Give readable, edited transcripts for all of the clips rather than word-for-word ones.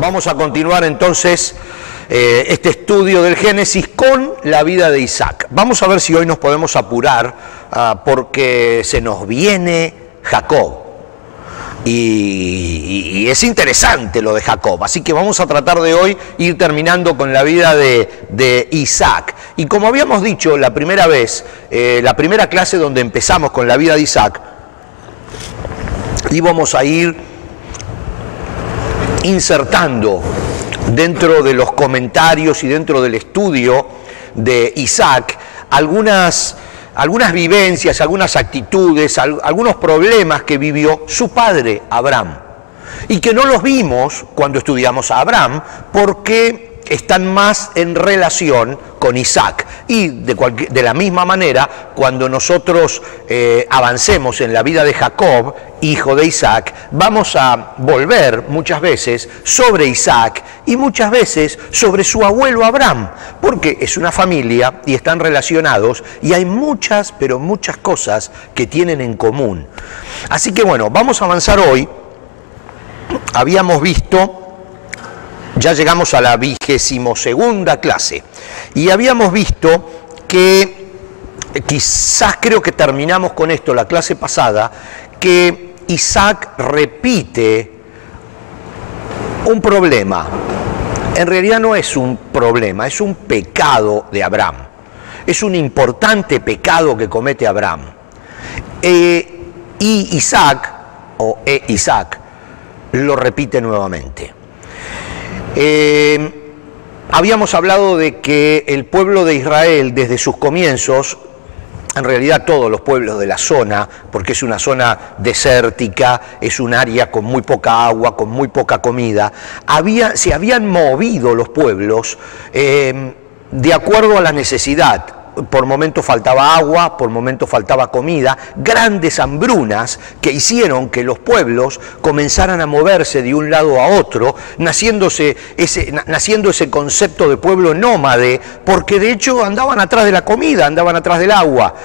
Vamos a continuar entonces este estudio del Génesis con la vida de Isaac. Vamos a ver si hoy nos podemos apurar porque se nos viene Jacob. Y es interesante lo de Jacob, así que vamos a tratar de hoy ir terminando con la vida de Isaac. Y como habíamos dicho la primera vez, la primera clase donde empezamos con la vida de Isaac, íbamos a ir insertando dentro de los comentarios y dentro del estudio de Isaac algunas vivencias, algunas actitudes, algunos problemas que vivió su padre Abraham y que no los vimos cuando estudiamos a Abraham porque están más en relación con Isaac. Y de la misma manera, cuando nosotros avancemos en la vida de Jacob, hijo de Isaac, vamos a volver muchas veces sobre Isaac y muchas veces sobre su abuelo Abraham, porque es una familia y están relacionados y hay muchas, pero muchas cosas que tienen en común. Así que bueno, vamos a avanzar hoy. Habíamos visto, ya llegamos a la 22ª clase y habíamos visto que, quizás creo que terminamos con esto la clase pasada, que Isaac repite un problema. En realidad no es un problema, es un pecado de Abraham. Es un importante pecado que comete Abraham. Y Isaac lo repite nuevamente. Habíamos hablado de que el pueblo de Israel desde sus comienzos, en realidad todos los pueblos de la zona, porque es una zona desértica, es un área con muy poca agua, con muy poca comida, se habían movido los pueblos de acuerdo a la necesidad. Por momentos faltaba agua, por momentos faltaba comida, grandes hambrunas que hicieron que los pueblos comenzaran a moverse de un lado a otro, naciendo ese concepto de pueblo nómade, porque de hecho andaban atrás de la comida, andaban atrás del agua,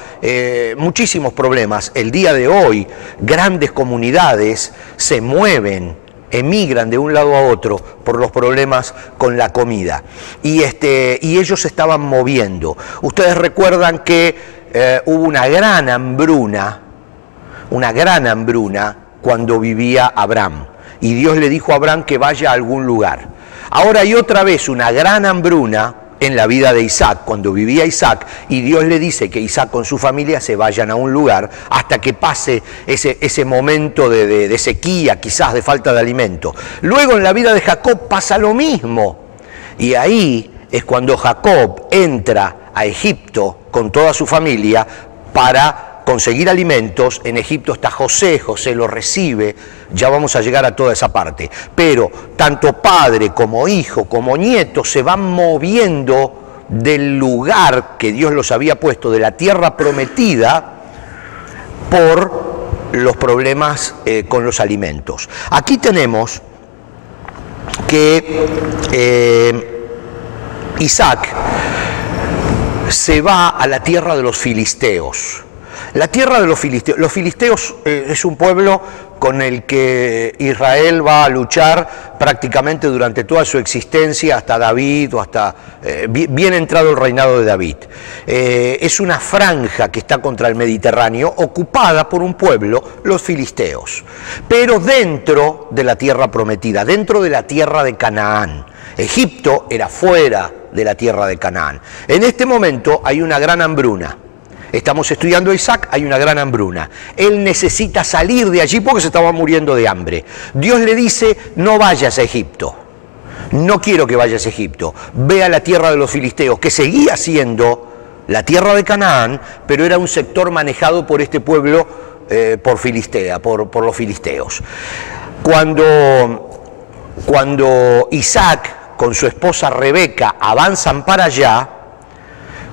muchísimos problemas. El día de hoy, grandes comunidades se mueven, emigran de un lado a otro por los problemas con la comida. Y ellos se estaban moviendo. Ustedes recuerdan que hubo una gran hambruna cuando vivía Abraham. Y Dios le dijo a Abraham que vaya a algún lugar. Ahora hay otra vez una gran hambruna en la vida de Isaac, cuando vivía Isaac, y Dios le dice que Isaac con su familia se vayan a un lugar hasta que pase ese momento de sequía, quizás de falta de alimento. Luego en la vida de Jacob pasa lo mismo, y ahí es cuando Jacob entra a Egipto con toda su familia para conseguir alimentos. En Egipto está José lo recibe, ya vamos a llegar a toda esa parte. Pero tanto padre como hijo como nieto se van moviendo del lugar que Dios los había puesto, de la tierra prometida, por los problemas con los alimentos. Aquí tenemos que Isaac se va a la tierra de los filisteos. La tierra de los filisteos es un pueblo con el que Israel va a luchar prácticamente durante toda su existencia, hasta David o hasta bien entrado el reinado de David. Es una franja que está contra el Mediterráneo, ocupada por un pueblo, los filisteos, pero dentro de la tierra prometida, dentro de la tierra de Canaán. Egipto era fuera de la tierra de Canaán. En este momento hay una gran hambruna. Estamos estudiando a Isaac, hay una gran hambruna. Él necesita salir de allí porque se estaba muriendo de hambre. Dios le dice, no vayas a Egipto. No quiero que vayas a Egipto. Ve a la tierra de los filisteos, que seguía siendo la tierra de Canaán, pero era un sector manejado por este pueblo, por los filisteos. Cuando Isaac con su esposa Rebeca avanzan para allá,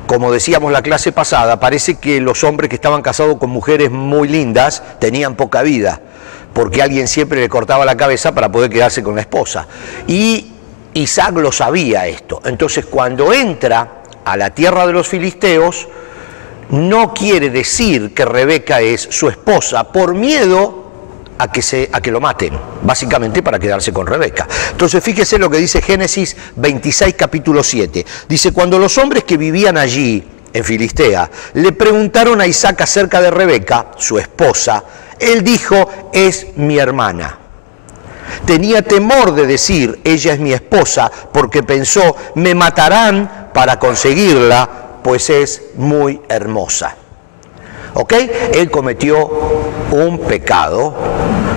como decíamos la clase pasada, parece que los hombres que estaban casados con mujeres muy lindas tenían poca vida, porque alguien siempre le cortaba la cabeza para poder quedarse con la esposa. Y Isaac lo sabía esto. Entonces, cuando entra a la tierra de los filisteos, no quiere decir que Rebeca es su esposa, por miedo a que lo maten, básicamente para quedarse con Rebeca. Entonces fíjese lo que dice Génesis 26, capítulo 7. Dice, cuando los hombres que vivían allí, en Filistea, le preguntaron a Isaac acerca de Rebeca, su esposa, él dijo, es mi hermana. Tenía temor de decir, ella es mi esposa, porque pensó, me matarán para conseguirla, pues es muy hermosa. ¿Ok? Él cometió un pecado,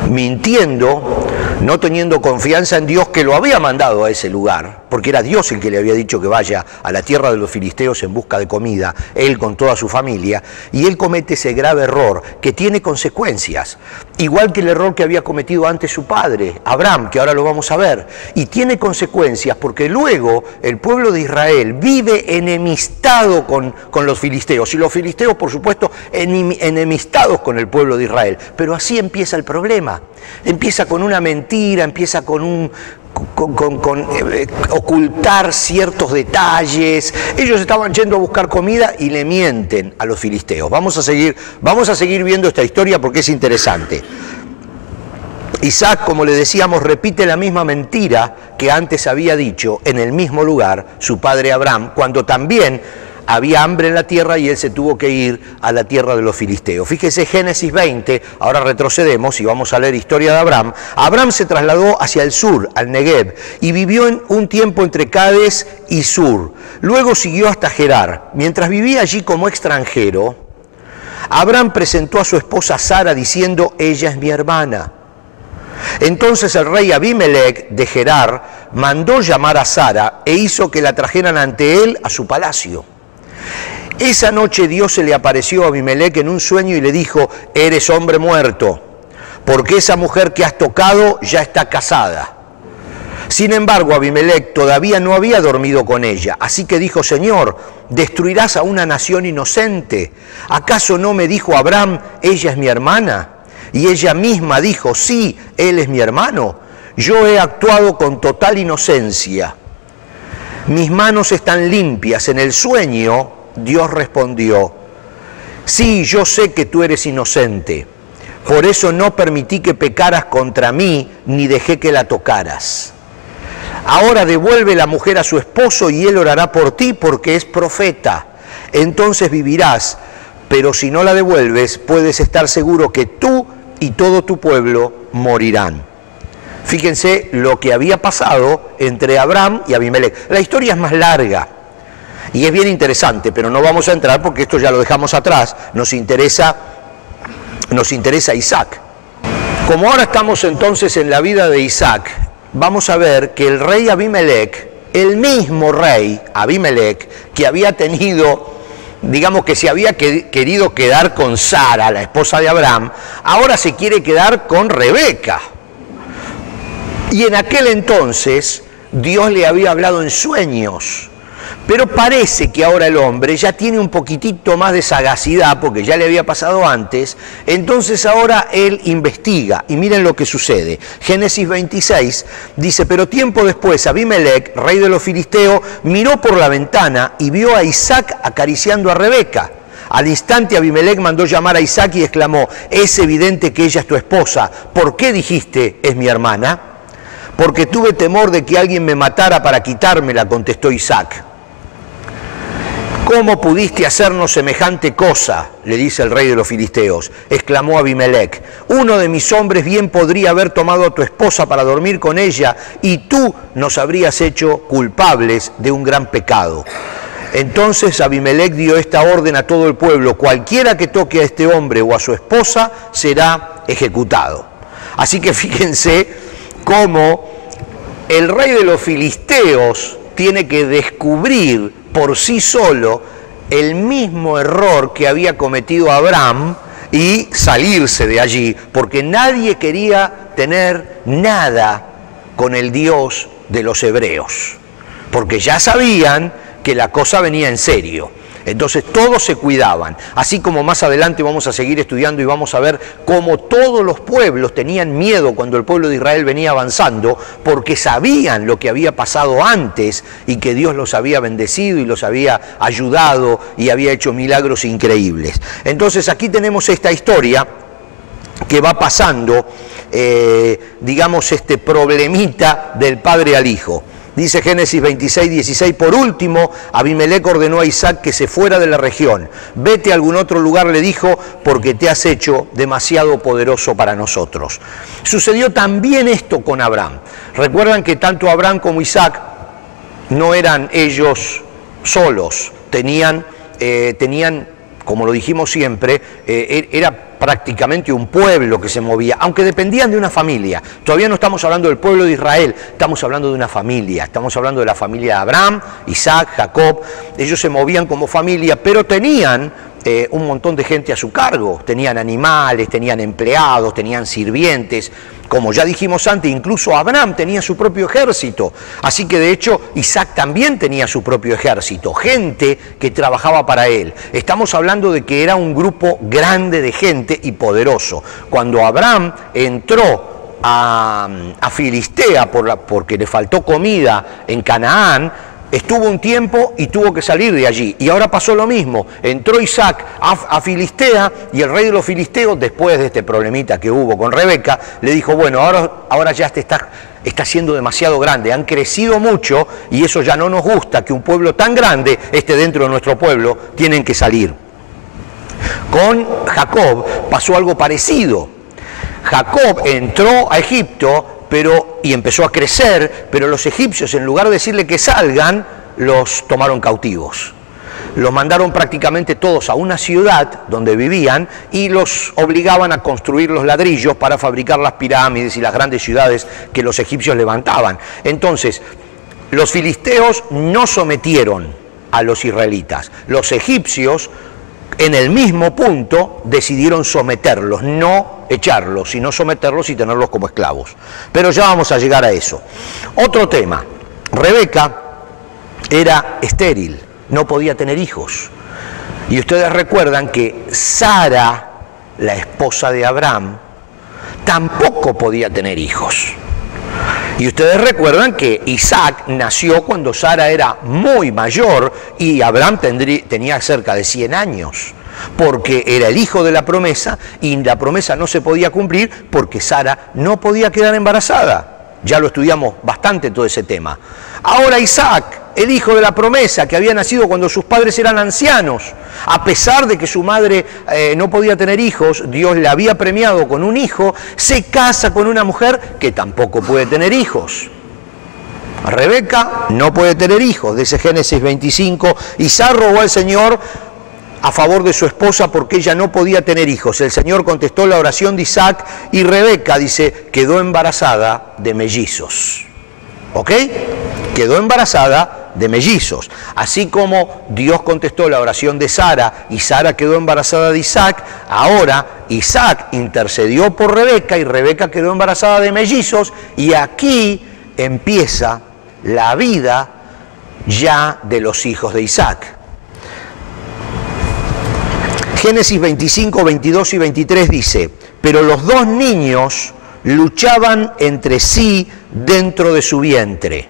mintiendo, no teniendo confianza en Dios que lo había mandado a ese lugar, porque era Dios el que le había dicho que vaya a la tierra de los filisteos en busca de comida, él con toda su familia, y él comete ese grave error que tiene consecuencias, igual que el error que había cometido antes su padre, Abraham, que ahora lo vamos a ver, y tiene consecuencias porque luego el pueblo de Israel vive enemistado con los filisteos, y los filisteos, por supuesto, enemistados con el pueblo de Israel, pero así empieza el problema. Empieza con una mentira, empieza con ocultar ciertos detalles. Ellos estaban yendo a buscar comida y le mienten a los filisteos. Vamos a seguir viendo esta historia porque es interesante. Isaac, como le decíamos, repite la misma mentira que antes había dicho en el mismo lugar su padre Abraham, cuando también había hambre en la tierra y él se tuvo que ir a la tierra de los filisteos. Fíjese Génesis 20, ahora retrocedemos y vamos a leer historia de Abraham. Abraham se trasladó hacia el sur, al Negev, y vivió un tiempo entre Cades y Sur. Luego siguió hasta Gerar. Mientras vivía allí como extranjero, Abraham presentó a su esposa Sara diciendo, ella es mi hermana. Entonces el rey Abimelec de Gerar mandó llamar a Sara e hizo que la trajeran ante él a su palacio. Esa noche Dios se le apareció a Abimelec en un sueño y le dijo, eres hombre muerto, porque esa mujer que has tocado ya está casada. Sin embargo, Abimelec todavía no había dormido con ella, así que dijo, Señor, ¿destruirás a una nación inocente? ¿Acaso no me dijo Abraham, ella es mi hermana? Y ella misma dijo, sí, él es mi hermano. Yo he actuado con total inocencia. Mis manos están limpias. En el sueño, Dios respondió, sí, yo sé que tú eres inocente. Por eso no permití que pecaras contra mí, ni dejé que la tocaras. Ahora devuelve la mujer a su esposo y él orará por ti porque es profeta. Entonces vivirás, pero si no la devuelves, puedes estar seguro que tú y todo tu pueblo morirán. Fíjense lo que había pasado entre Abraham y Abimelec. La historia es más larga y es bien interesante, pero no vamos a entrar porque esto ya lo dejamos atrás. Nos interesa Isaac. Como ahora estamos entonces en la vida de Isaac, vamos a ver que el rey Abimelec, el mismo rey Abimelec, que había tenido, digamos que se había querido quedar con Sara, la esposa de Abraham, ahora se quiere quedar con Rebeca. Y en aquel entonces Dios le había hablado en sueños, pero parece que ahora el hombre ya tiene un poquitito más de sagacidad, porque ya le había pasado antes, entonces ahora él investiga, y miren lo que sucede. Génesis 26 dice, pero tiempo después Abimelec, rey de los filisteos, miró por la ventana y vio a Isaac acariciando a Rebeca. Al instante Abimelec mandó llamar a Isaac y exclamó, es evidente que ella es tu esposa, ¿por qué dijiste es mi hermana? Porque tuve temor de que alguien me matara para quitármela, contestó Isaac. ¿Cómo pudiste hacernos semejante cosa? Le dice el rey de los filisteos, exclamó Abimelec. Uno de mis hombres bien podría haber tomado a tu esposa para dormir con ella y tú nos habrías hecho culpables de un gran pecado. Entonces Abimelec dio esta orden a todo el pueblo, cualquiera que toque a este hombre o a su esposa será ejecutado. Así que fíjense cómo el rey de los filisteos tiene que descubrir por sí solo el mismo error que había cometido Abraham y salirse de allí, porque nadie quería tener nada con el Dios de los hebreos, porque ya sabían que la cosa venía en serio. Entonces todos se cuidaban, así como más adelante vamos a seguir estudiando y vamos a ver cómo todos los pueblos tenían miedo cuando el pueblo de Israel venía avanzando, porque sabían lo que había pasado antes y que Dios los había bendecido y los había ayudado y había hecho milagros increíbles. Entonces aquí tenemos esta historia que va pasando digamos, este problemita del padre al hijo. Dice Génesis 26, 16, por último, Abimelec ordenó a Isaac que se fuera de la región. Vete a algún otro lugar, le dijo, porque te has hecho demasiado poderoso para nosotros. Sucedió también esto con Abraham. Recuerdan que tanto Abraham como Isaac no eran ellos solos, tenían, como lo dijimos siempre, era prácticamente un pueblo que se movía, aunque dependían de una familia. Todavía no estamos hablando del pueblo de Israel, estamos hablando de una familia, estamos hablando de la familia de Abraham, Isaac, Jacob. Ellos se movían como familia, pero tenían un montón de gente a su cargo, tenían animales, tenían empleados, tenían sirvientes. Como ya dijimos antes, incluso Abraham tenía su propio ejército. Así que de hecho Isaac también tenía su propio ejército, gente que trabajaba para él. Estamos hablando de que era un grupo grande de gente y poderoso. Cuando Abraham entró a Filistea porque le faltó comida en Canaán, estuvo un tiempo y tuvo que salir de allí. Y ahora pasó lo mismo. Entró Isaac a Filistea y el rey de los filisteos, después de este problemita que hubo con Rebeca, le dijo, bueno, ahora ya está siendo demasiado grande. Han crecido mucho y eso ya no nos gusta, que un pueblo tan grande esté dentro de nuestro pueblo, tienen que salir. Con Jacob pasó algo parecido. Jacob entró a Egipto y empezó a crecer, pero los egipcios, en lugar de decirle que salgan, los tomaron cautivos. Los mandaron prácticamente todos a una ciudad donde vivían y los obligaban a construir los ladrillos para fabricar las pirámides y las grandes ciudades que los egipcios levantaban. Entonces, los filisteos no sometieron a los israelitas. Los egipcios, en el mismo punto, decidieron someterlos, no echarlos, sino someterlos y tenerlos como esclavos. Pero ya vamos a llegar a eso. Otro tema, Rebeca era estéril, no podía tener hijos. Y ustedes recuerdan que Sara, la esposa de Abraham, tampoco podía tener hijos. Y ustedes recuerdan que Isaac nació cuando Sara era muy mayor y Abraham tenía cerca de 100 años, porque era el hijo de la promesa y la promesa no se podía cumplir porque Sara no podía quedar embarazada. Ya lo estudiamos bastante todo ese tema. Ahora Isaac, el hijo de la promesa, que había nacido cuando sus padres eran ancianos, a pesar de que su madre no podía tener hijos, Dios le había premiado con un hijo, se casa con una mujer que tampoco puede tener hijos. Rebeca no puede tener hijos, dice Génesis 25, Isaac rogó al Señor a favor de su esposa porque ella no podía tener hijos. El Señor contestó la oración de Isaac y Rebeca, dice, quedó embarazada de mellizos. ¿Ok? Quedó embarazada de mellizos. Así como Dios contestó la oración de Sara y Sara quedó embarazada de Isaac, ahora Isaac intercedió por Rebeca y Rebeca quedó embarazada de mellizos y aquí empieza la vida ya de los hijos de Isaac. Génesis 25, 22 y 23 dice, pero los dos niños luchaban entre sí dentro de su vientre.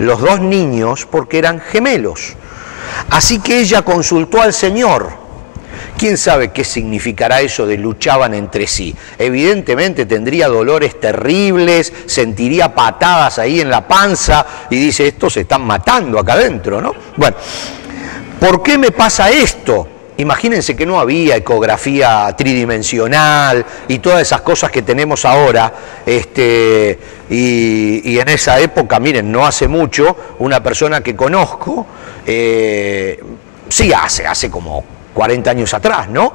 Los dos niños porque eran gemelos. Así que ella consultó al Señor. ¿Quién sabe qué significará eso de luchaban entre sí? Evidentemente tendría dolores terribles, sentiría patadas ahí en la panza y dice, estos se están matando acá adentro, ¿no? Bueno, ¿por qué me pasa esto? Imagínense que no había ecografía tridimensional y todas esas cosas que tenemos ahora, y en esa época, miren, no hace mucho, una persona que conozco, sí hace como 40 años atrás, ¿no?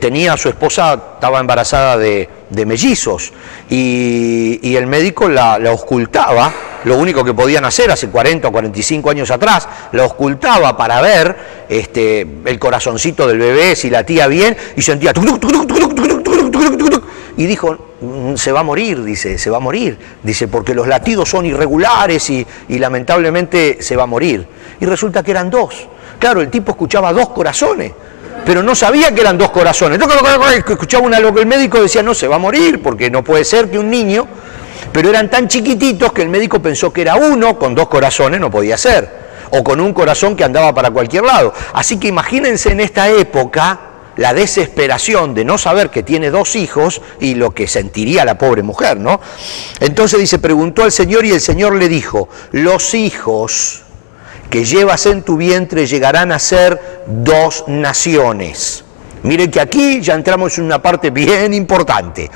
Tenía a su esposa, estaba embarazada de mellizos y el médico la ocultaba, lo único que podían hacer hace 40 o 45 años atrás, la ocultaba para ver el corazoncito del bebé, si latía bien, y sentía y dijo, se va a morir, dice, se va a morir, dice, porque los latidos son irregulares y lamentablemente se va a morir. Y resulta que eran dos. Claro, el tipo escuchaba dos corazones, pero no sabía que eran dos corazones. Escuchaba el médico decía, no, se va a morir, porque no puede ser que un niño, pero eran tan chiquititos que el médico pensó que era uno con dos corazones, no podía ser, o con un corazón que andaba para cualquier lado. Así que imagínense en esta época la desesperación de no saber que tiene 2 hijos y lo que sentiría la pobre mujer, ¿no? Entonces dice, preguntó al Señor y el Señor le dijo, los hijos que llevas en tu vientre llegarán a ser 2 naciones. Miren que aquí ya entramos en una parte bien importante.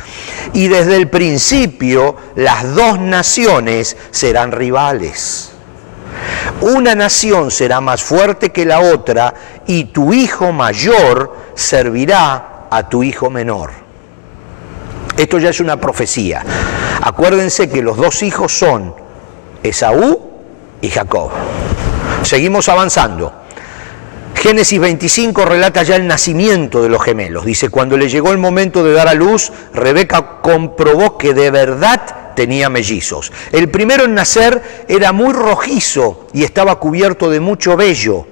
Y desde el principio las 2 naciones serán rivales. Una nación será más fuerte que la otra y tu hijo mayor servirá a tu hijo menor. Esto ya es una profecía. Acuérdense que los 2 hijos son Esaú y Jacob. Seguimos avanzando. Génesis 25 relata ya el nacimiento de los gemelos. Dice, cuando le llegó el momento de dar a luz, Rebeca comprobó que de verdad tenía mellizos. El primero en nacer era muy rojizo y estaba cubierto de mucho vello,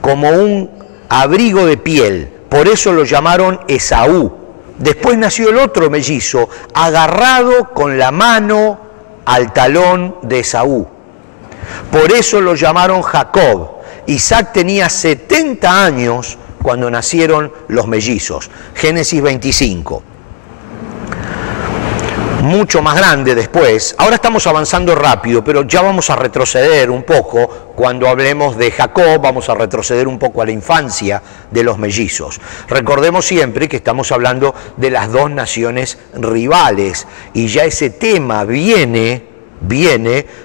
como un abrigo de piel. Por eso lo llamaron Esaú. Después nació el otro mellizo, agarrado con la mano al talón de Esaú. Por eso lo llamaron Jacob. Isaac tenía 70 años cuando nacieron los mellizos. Génesis 25. Mucho más grande después. Ahora estamos avanzando rápido, pero ya vamos a retroceder un poco. Cuando hablemos de Jacob, vamos a retroceder un poco a la infancia de los mellizos. Recordemos siempre que estamos hablando de las 2 naciones rivales. Y ya ese tema viene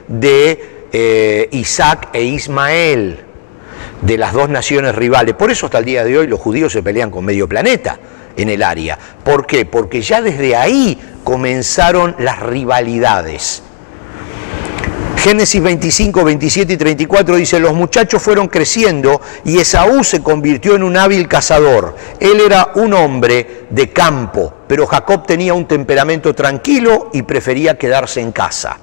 de Isaac e Ismael, de las 2 naciones rivales. Por eso hasta el día de hoy los judíos se pelean con medio planeta en el área. ¿Por qué? Porque ya desde ahí comenzaron las rivalidades. Génesis 25, 27 y 34 dice, los muchachos fueron creciendo y Esaú se convirtió en un hábil cazador. Él era un hombre de campo, pero Jacob tenía un temperamento tranquilo y prefería quedarse en casa.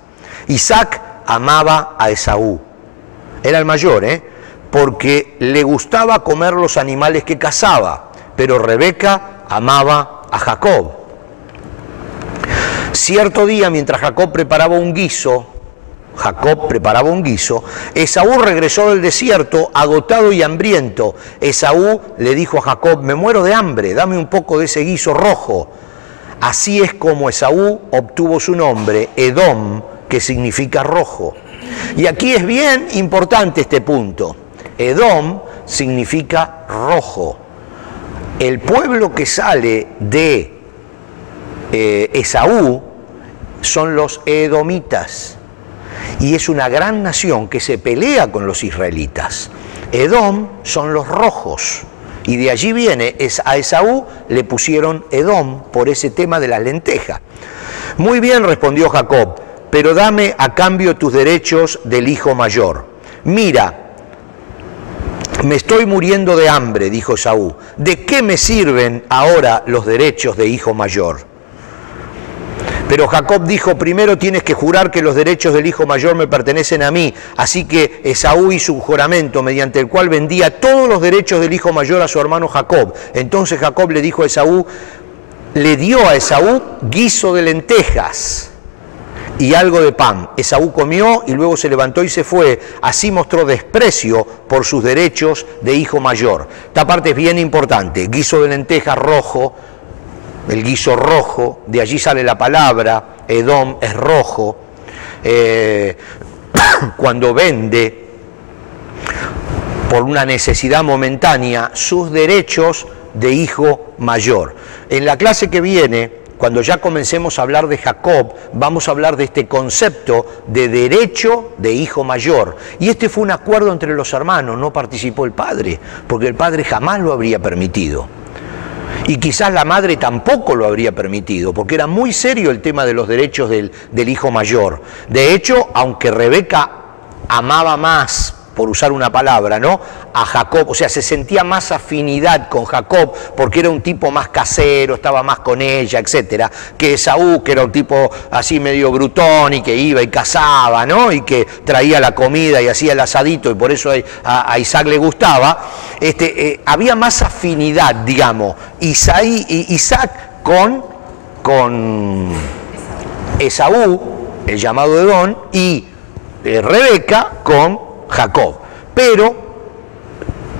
Isaac amaba a Esaú. Era el mayor, porque le gustaba comer los animales que cazaba, pero Rebeca amaba a Jacob. Cierto día, mientras Jacob preparaba un guiso, Esaú regresó del desierto agotado y hambriento. Esaú le dijo a Jacob, me muero de hambre, dame un poco de ese guiso rojo. Así es como Esaú obtuvo su nombre, Edom, que significa rojo. Y aquí es bien importante este punto. Edom significa rojo. El pueblo que sale de Esaú son los edomitas. Y es una gran nación que se pelea con los israelitas. Edom son los rojos. Y de allí viene, a Esaú le pusieron Edom por ese tema de la lenteja. Muy bien, respondió Jacob, pero dame a cambio tus derechos del hijo mayor. Mira, me estoy muriendo de hambre, dijo Esaú. ¿De qué me sirven ahora los derechos de hijo mayor? Pero Jacob dijo, primero tienes que jurar que los derechos del hijo mayor me pertenecen a mí. Así que Esaú hizo un juramento mediante el cual vendía todos los derechos del hijo mayor a su hermano Jacob. Entonces Jacob le dijo a Esaú, le dio a Esaú guiso de lentejas y algo de pan. Esaú comió y luego se levantó y se fue. Así mostró desprecio por sus derechos de hijo mayor. Esta parte es bien importante. Guiso de lentejas rojo, el guiso rojo, de allí sale la palabra, Edom es rojo. Cuando vende por una necesidad momentánea sus derechos de hijo mayor. En la clase que viene, cuando ya comencemos a hablar de Jacob, vamos a hablar de este concepto de derecho de hijo mayor. Y este fue un acuerdo entre los hermanos, no participó el padre, porque el padre jamás lo habría permitido. Y quizás la madre tampoco lo habría permitido, porque era muy serio el tema de los derechos del hijo mayor. De hecho, aunque Rebeca amaba más, por usar una palabra, ¿no?, a Jacob, o sea, se sentía más afinidad con Jacob porque era un tipo más casero, estaba más con ella, etcétera, que Esaú, que era un tipo así medio brutón y que iba y cazaba, ¿no?, y que traía la comida y hacía el asadito y por eso a Isaac le gustaba. Había más afinidad, digamos, Isaac con Esaú, el llamado Edom, y Rebeca con Jacob. Pero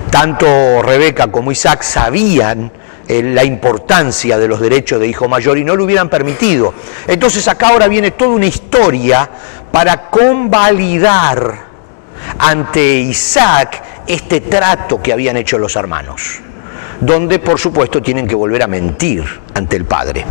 tanto Rebeca como Isaac sabían la importancia de los derechos de hijo mayor y no lo hubieran permitido. Entonces acá ahora viene toda una historia para convalidar ante Isaac este trato que habían hecho los hermanos, donde por supuesto tienen que volver a mentir ante el padre.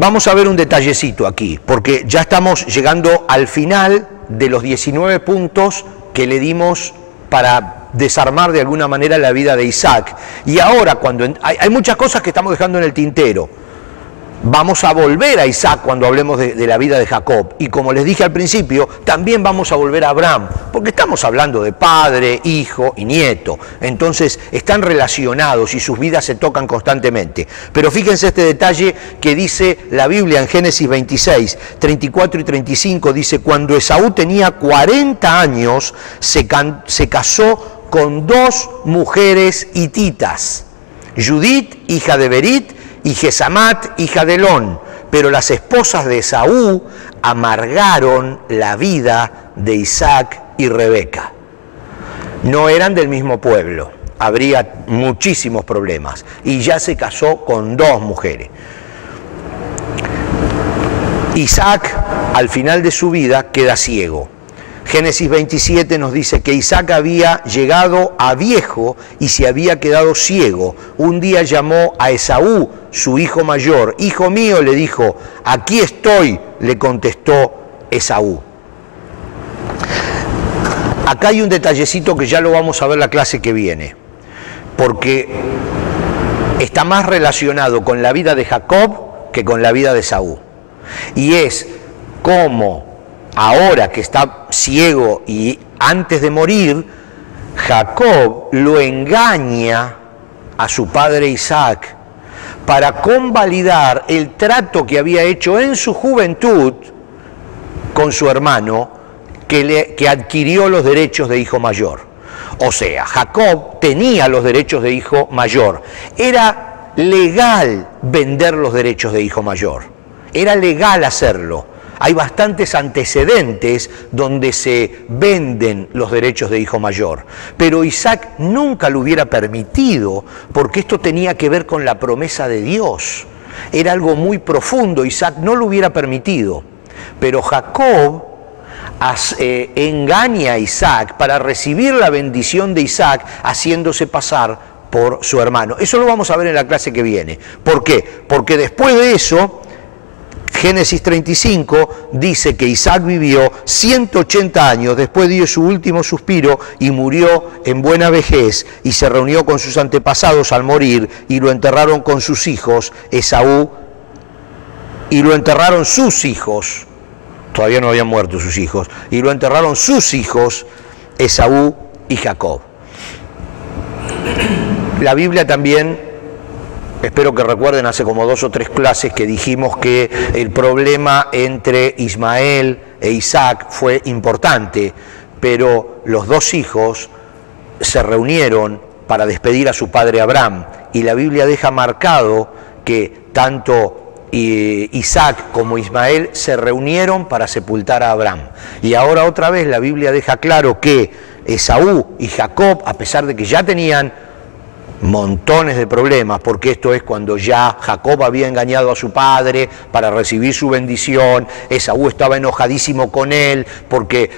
Vamos a ver un detallecito aquí, porque ya estamos llegando al final de los 19 puntos que le dimos para desarmar de alguna manera la vida de Isaac. Y ahora, cuando hay muchas cosas que estamos dejando en el tintero, vamos a volver a Isaac cuando hablemos de la vida de Jacob. Y como les dije al principio, también vamos a volver a Abraham, porque estamos hablando de padre, hijo y nieto. Entonces están relacionados y sus vidas se tocan constantemente. Pero fíjense este detalle que dice la Biblia en Génesis 26, 34 y 35, dice: cuando Esaú tenía 40 años, se casó con 2 mujeres hititas, Judith, hija de Berit, y Gesamat, hija de Elón, pero las esposas de Esaú amargaron la vida de Isaac y Rebeca. No eran del mismo pueblo, habría muchísimos problemas, y ya se casó con 2 mujeres. Isaac, al final de su vida, queda ciego. Génesis 27 nos dice que Isaac había llegado a viejo y se había quedado ciego. Un día llamó a Esaú, su hijo mayor. Hijo mío, le dijo. Aquí estoy, le contestó Esaú. Acá hay un detallecito que ya lo vamos a ver la clase que viene, porque está más relacionado con la vida de Jacob que con la vida de Esaú. Y es cómo ahora que está ciego y antes de morir, Jacob lo engaña a su padre Isaac para convalidar el trato que había hecho en su juventud con su hermano que adquirió los derechos de hijo mayor. O sea, Jacob tenía los derechos de hijo mayor. Era legal vender los derechos de hijo mayor. Era legal hacerlo. Hay bastantes antecedentes donde se venden los derechos de hijo mayor. Pero Isaac nunca lo hubiera permitido, porque esto tenía que ver con la promesa de Dios. Era algo muy profundo, Isaac no lo hubiera permitido. Pero Jacob engaña a Isaac para recibir la bendición de Isaac, haciéndose pasar por su hermano. Eso lo vamos a ver en la clase que viene. ¿Por qué? Porque después de eso, Génesis 35 dice que Isaac vivió 180 años, después dio su último suspiro y murió en buena vejez, y se reunió con sus antepasados al morir y lo enterraron con sus hijos, Esaú, y lo enterraron sus hijos, todavía no habían muerto sus hijos, y lo enterraron sus hijos, Esaú y Jacob. La Biblia también, espero que recuerden, hace como 2 o 3 clases que dijimos que el problema entre Ismael e Isaac fue importante, pero los 2 hijos se reunieron para despedir a su padre Abraham, y la Biblia deja marcado que tanto Isaac como Ismael se reunieron para sepultar a Abraham. Y ahora otra vez la Biblia deja claro que Esaú y Jacob, a pesar de que ya tenían montones de problemas, porque esto es cuando ya Jacob había engañado a su padre para recibir su bendición, Esaú estaba enojadísimo con él porque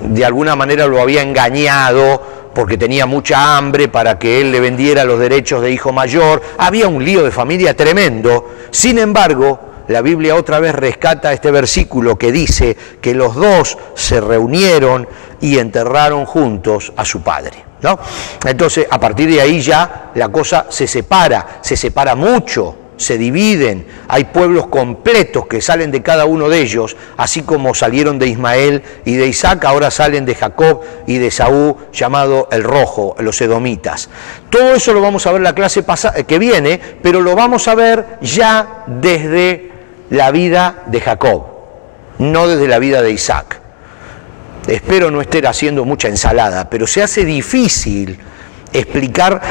de alguna manera lo había engañado porque tenía mucha hambre para que él le vendiera los derechos de hijo mayor, había un lío de familia tremendo. Sin embargo, la Biblia otra vez rescata este versículo que dice que los 2 se reunieron y enterraron juntos a su padre, ¿no? Entonces, a partir de ahí ya la cosa se separa mucho, se dividen, hay pueblos completos que salen de cada uno de ellos, así como salieron de Ismael y de Isaac, ahora salen de Jacob y de Esaú, llamado el Rojo, los edomitas. Todo eso lo vamos a ver en la clase que viene, pero lo vamos a ver ya desde la vida de Jacob, no desde la vida de Isaac. Espero no estar haciendo mucha ensalada, pero se hace difícil explicar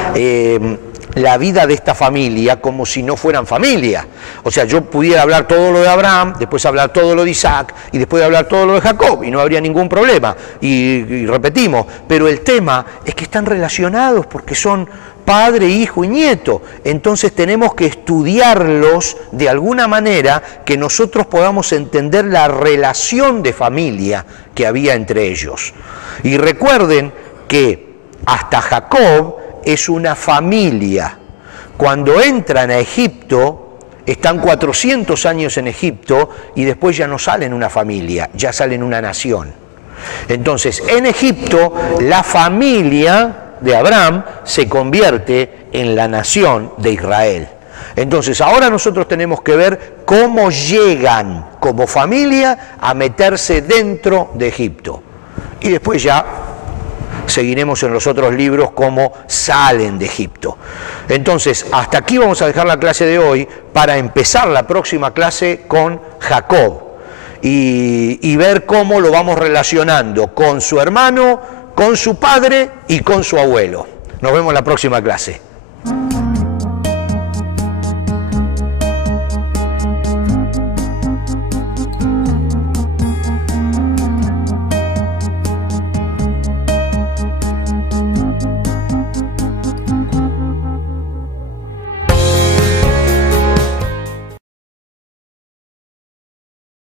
la vida de esta familia como si no fueran familia. O sea, yo pudiera hablar todo lo de Abraham, después hablar todo lo de Isaac y después hablar todo lo de Jacob y no habría ningún problema. Y repetimos, pero el tema es que están relacionados porque son padre, hijo y nieto. Entonces tenemos que estudiarlos de alguna manera que nosotros podamos entender la relación de familia que había entre ellos. Y recuerden que hasta Jacob es una familia. Cuando entran a Egipto, están 400 años en Egipto y después ya no salen una familia, ya salen una nación. Entonces, en Egipto, la familia de Abraham se convierte en la nación de Israel. Entonces, ahora nosotros tenemos que ver cómo llegan como familia a meterse dentro de Egipto. Y después ya seguiremos en los otros libros cómo salen de Egipto. Entonces, hasta aquí vamos a dejar la clase de hoy para empezar la próxima clase con Jacob y ver cómo lo vamos relacionando con su hermano, con su padre y con su abuelo. Nos vemos en la próxima clase.